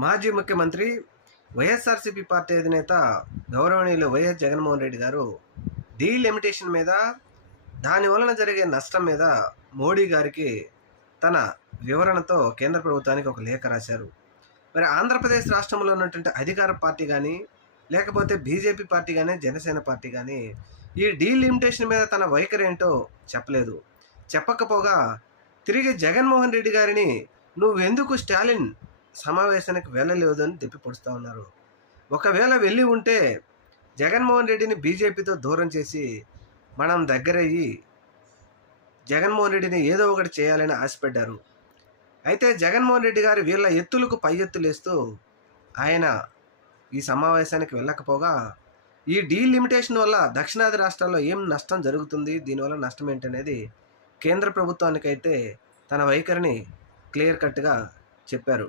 మాజీ ముఖ్యమంత్రి వైఎస్ఆర్సీపీ పార్టీ అధినేత గౌరవనీయులు వైఎస్ జగన్మోహన్ రెడ్డి గారు డీలిమిటేషన్ మీద, దాని వలన జరిగే నష్టం మీద మోడీ గారికి తన వివరణతో కేంద్ర ప్రభుత్వానికి ఒక లేఖ రాశారు. మరి ఆంధ్రప్రదేశ్ రాష్ట్రంలో ఉన్నటువంటి అధికార పార్టీ కానీ, లేకపోతే బీజేపీ పార్టీ కానీ, జనసేన పార్టీ కానీ ఈ డీలిమిటేషన్ మీద తన వైఖరి ఏంటో చెప్పలేదు. చెప్పకపోగా తిరిగి జగన్మోహన్ రెడ్డి గారిని నువ్వెందుకు స్టాలిన్ సమావేశానికి వెళ్ళలేదు అని తిప్పిపొడుస్తూ ఉన్నారు. ఒకవేళ వెళ్ళి ఉంటే జగన్మోహన్ రెడ్డిని బీజేపీతో దూరం చేసి మనం దగ్గరయ్యి జగన్మోహన్ రెడ్డిని ఏదో ఒకటి చేయాలని ఆశపడ్డారు. అయితే జగన్మోహన్ రెడ్డి గారు వీళ్ళ ఎత్తులకు పై ఎత్తులేస్తూ ఆయన ఈ సమావేశానికి వెళ్ళకపోగా ఈ డీలిమిటేషన్ వల్ల దక్షిణాది రాష్ట్రాల్లో ఏం నష్టం జరుగుతుంది, దీనివల్ల నష్టం ఏంటనేది కేంద్ర ప్రభుత్వానికైతే తన వైఖరిని క్లియర్ కట్గా చెప్పారు.